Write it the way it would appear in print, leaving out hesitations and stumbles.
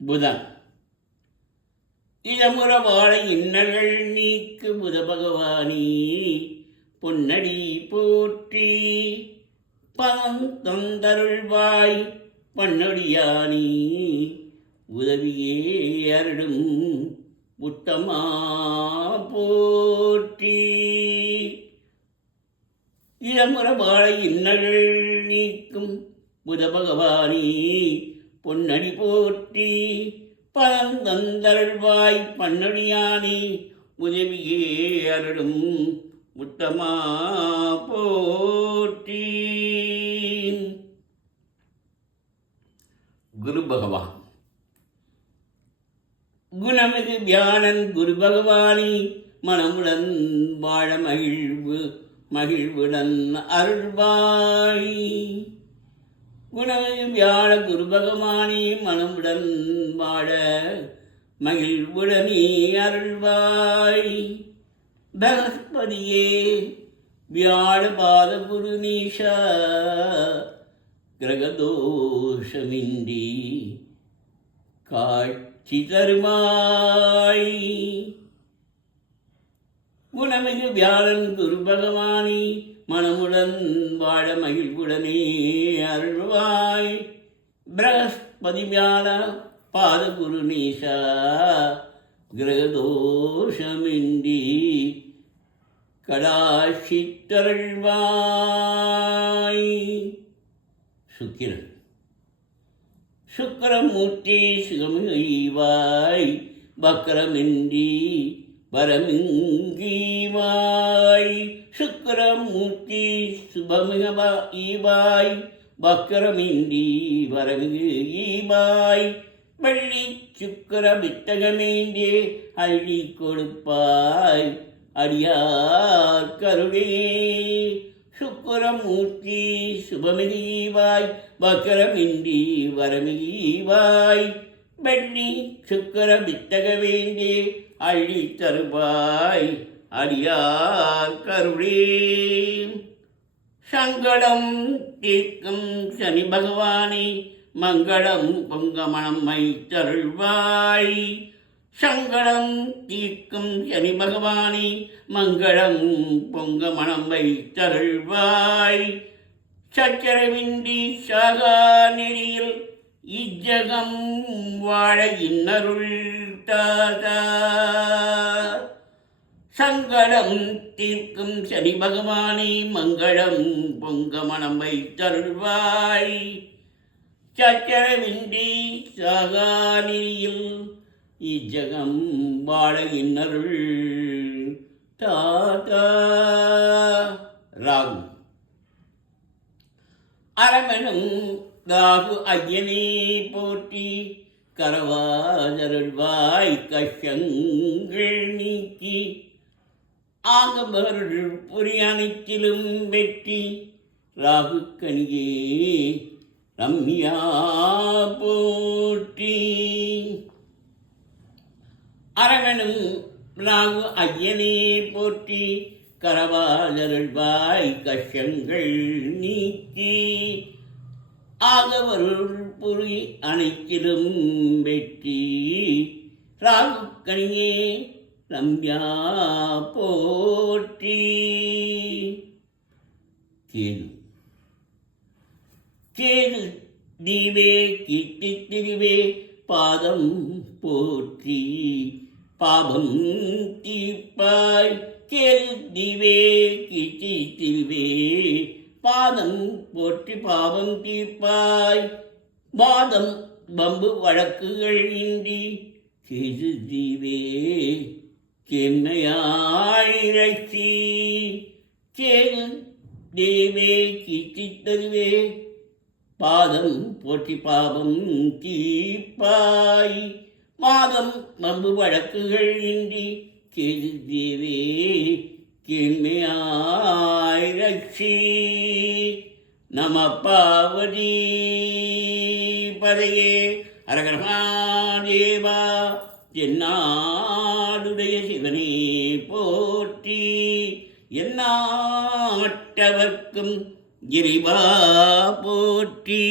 புதன். இளமுற வாழ இன்னல்கள் நீக்கு புத பகவானி பொன்னடி போற்றி. பதம் தந்தருள்வாய் பண்ணொடியானி உதவியே அருடும் உத்தமா போற்றி. இளமுற வாழ இன்னல்கள் நீக்கும் புத பகவானி பொன்னடி போற்றி. பரந்தந்தருள்வாய் பண்ணொடியானி உதவியே அருளும் உத்தமா போற்றி. குரு பகவான். குணமிகு வியாழன் குரு பகவானி மனமுடன் வாழ மகிழ்வுடன் அருள்வாய். குணமிகு வியாழ குரு பகவானி மனமுடன் வாழ மகிழ்வுடனே அருள்வாய். பகஸ்பதியே வியாழ பாத குரு நீஷா கிரகதோஷமின்றி காட்சி தருமாய். குணமிகு வியாழன் குரு பகவானி மனமுடன் வாழ மகிழ்வுடனே அருள்வாய். பிரகஸ்பதி வியாழ பாத குரு நீஷா கிரகதோஷமின்றி கடாட்சித்தருள்வாய். சுக்கிரன். சுக்கரமூர்த்தி சுகமிகைவாய் வக்கரமின்றி வரமிங்கீவாய். சுக்கரமூர்த்தி சுபமிகவாய் வக்கரமின்றி வரமிகீவாய். வெள்ளி சுக்கர வித்தகமேந்தே அள்ளி கொடுப்பாய் அடியார் கருளே. சுக்கரமூர்த்தி சுபமிகீவாய் வக்கரமின்றி வரமிகீவாய். வெள்ளி சுக்கர வித்தகவேந்தே அள்ளி தருவாய் அடியார் கருளே. சங்கடம் தீர்க்கும் சனி பகவானே மங்களம் பொங்கமணம் வைத்தருள்வாய். சங்கடம் தீர்க்கும் சனி பகவானே மங்களம் பொங்கமணம் வைத்தருள்வாய். சச்சரவின்றி சாகா நெறியில் இஜகம் வாழ இன்னருள் தாதா. சங்கடம் தீர்க்கும் சனி பகவானே மங்களம் பொங்கமணம் வைத்தருள்வாய். சச்சரவின்றி சாகா நெறியில் இஜகம் வாழ இன்னருள் தாதா. ராகு. அரவணும் ராகு ஐயனே போற்றி. கரவாதருள்வாய் கஷ்டங்கள் நீக்கி ஆகபருள் புரி அனைத்திலும் வெற்றி. ராகு கனியே ரம்யா போற்றி. அரவணும் ராகு ஐயனே போற்றி. கரவாதருள்வாய் கஷ்டங்கள் நீக்கி ஆகவருள் புரி அனைத்திலும் வெற்றி. ராகு கனியே ரம்யா போற்றி. கேது. கேது தீவே கீர்த்தி திருவே பாதம் போற்றி பாபம் தீர்ப்பாய். கேது தீவே கீர்த்தி திருவே பாதம் போற்றி பாவம் தீர்ப்பாய். வாதம் வம்பு வழக்குகள் இன்றி கேது தீவே கேண்மையாயிரட்சி. கேது தேவே கீர்த்தி தருவே பாதம் போற்றி பாவம் தீர்ப்பாய். வாதம் வம்பு வழக்குகள் இன்றி கேது தேவே கேண்மையாயிரட்சி. நம பார்வதி பதையே அரகரமாதேவா. என்னாடுடைய சிவனே போற்றி. எந்நாட்டவர்க்கும் இறைவா போற்றி.